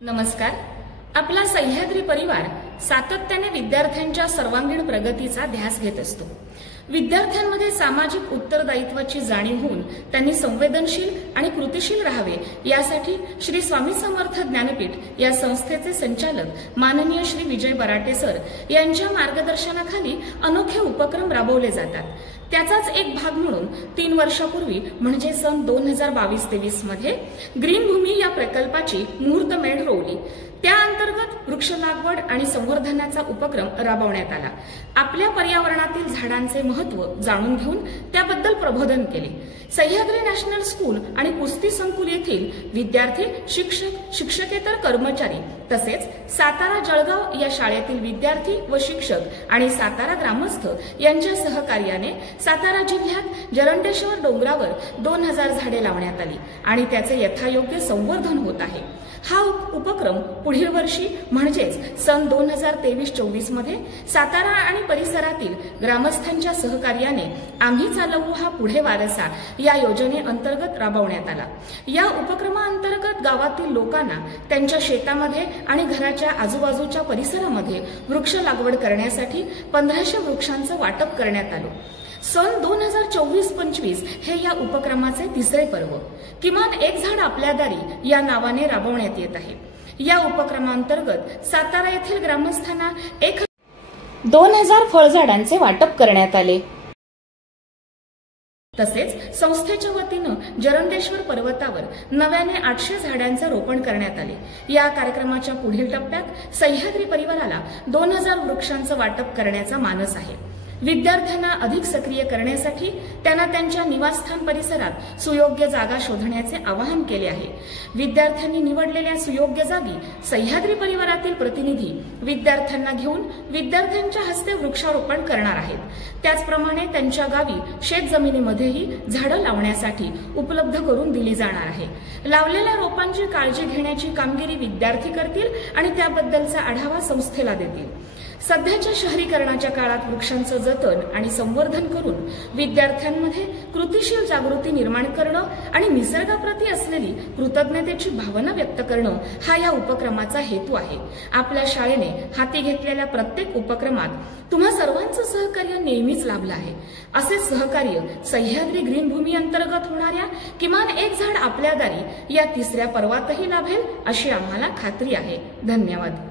नमस्कार। आपला सह्याद्री परिवार सातत्याने विद्यार्थ्यांच्या सर्वांगीण प्रगतीचा ध्यास घेत असतो। विद्यार्थ्यांमध्ये सामाजिक उत्तरदायित्वाची जाणीव होऊन त्यांनी संवेदनशील आणि कृतिशील राहावे यासाठी श्री स्वामी समर्थ ज्ञानपीठ या संस्थेचे संचालक माननीय श्री विजय बराटे सर यांच्या मार्गदर्शनाखाली अनोखे उपक्रम राबवले जातात। त्याचाच एक भाग म्हणून 3 वर्षापूर्वी म्हणजे सन 2022-23 मध्ये ग्रीन भूमी या प्रकल्पाची मुहूर्तमेढ रोवली। त्या अंतर्गत वृक्ष लागवड आणि संवर्धनाचा उपक्रम राबवण्यात आला। आपल्या पर्यावरणातील झाडांचे महत्त्व जाणून घेऊन त्याबद्दल प्रबोधन केले। सह्याद्री नॅशनल स्कूल आणि कुस्ती संकुल येथील विद्यार्थी, शिक्षक, शिक्षकेतर कर्मचारी तसेच सातारा जळगाव या शाळेतील विद्यार्थी व शिक्षक आणि सातारा ग्रामस्थ यांच्या सहकार्याने सातारा जिल्ह्यात जरंडेश्वर डोंगरावर 2000 झाडे लावण्यात आली आणि त्याचे यथायोग्य संवर्धन होत आहे। हा उपक्रम पुढील वर्षी म्हणजेच सन 2023-24 मध्ये सातारा आणि परिसरातील ग्रामस्थांच्या सहकार्याने आम्ही चालवू हा पुढे वारसा या योजनेअंतर्गत राबवण्यात आला। या उपक्रमाअंतर्गत गावातील लोकांना त्यांच्या शेतामध्ये आणि घराच्या आजूबाजूच्या परिसरामध्ये वृक्ष लागवड करण्यासाठी 1500 वृक्षांचं वाटप करण्यात आलं। सन 2024-25 हे या उपक्रमाचे तिसरे पर्व किमान एक झाड आपल्या दारी या नावाने राबवण्यात येत आहे। या उपक्रमांतर्गत सातारा येथील ग्रामस्थांना 2000 फळझाडांचे वाटप करण्यात आले। तसेच संस्थेच्या वतीनं जरंडेश्वर पर्वतावर नव्याने 800 झाडांचे रोपण करण्यात आले। या कार्यक्रमाच्या पुढील टप्प्यात सह्याद्री परिवाराला 2000 वृक्षांचं वाटप करण्याचा मानस आहे। विद्यार्थ्यांना अधिक सक्रिय करण्यासाठी त्यांना त्यांच्या निवासस्थान परिसरात सुयोग्य जागा शोधण्याचे आवाहन केले आहे। विद्यार्थ्यांनी निवडलेल्या सुयोग्य जागी सह्याद्री परिवारातील प्रतिनिधी विद्यार्थ्यांना घेऊन विद्यार्थ्यांच्या हस्ते वृक्षारोपण करणार आहेत। त्याचप्रमाणे त्यांच्या गावी शेतजमिनीमध्येही झाडं लावण्यासाठी उपलब्ध करून दिली जाणार आहे। लावलेल्या रोपांची काळजी घेण्याची कामगिरी विद्यार्थी करतील आणि त्याबद्दलचा आढावा संस्थेला देतील। सध्याच्या शहरीकरणाच्या काळात वृक्षांचं जतन आणि संवर्धन करून विद्यार्थ्यांमध्ये कृतिशील जागृती निर्माण करणं आणि निसर्गाप्रती असलेली कृतज्ञतेची भावना व्यक्त करणं हा या उपक्रमाचा हेतू आहे। आपल्या शाळेने हाती घेतलेल्या प्रत्येक उपक्रमात तुम्हा सर्वांचं सहकार्य नेहमीच लाभलं आहे। असे सहकार्य सह्याद्री ग्रीन भूमी अंतर्गत होणाऱ्या किमान एक झाड आपल्या दारी या तिसऱ्या पर्वातही लाभेल अशी आम्हाला खात्री आहे। धन्यवाद।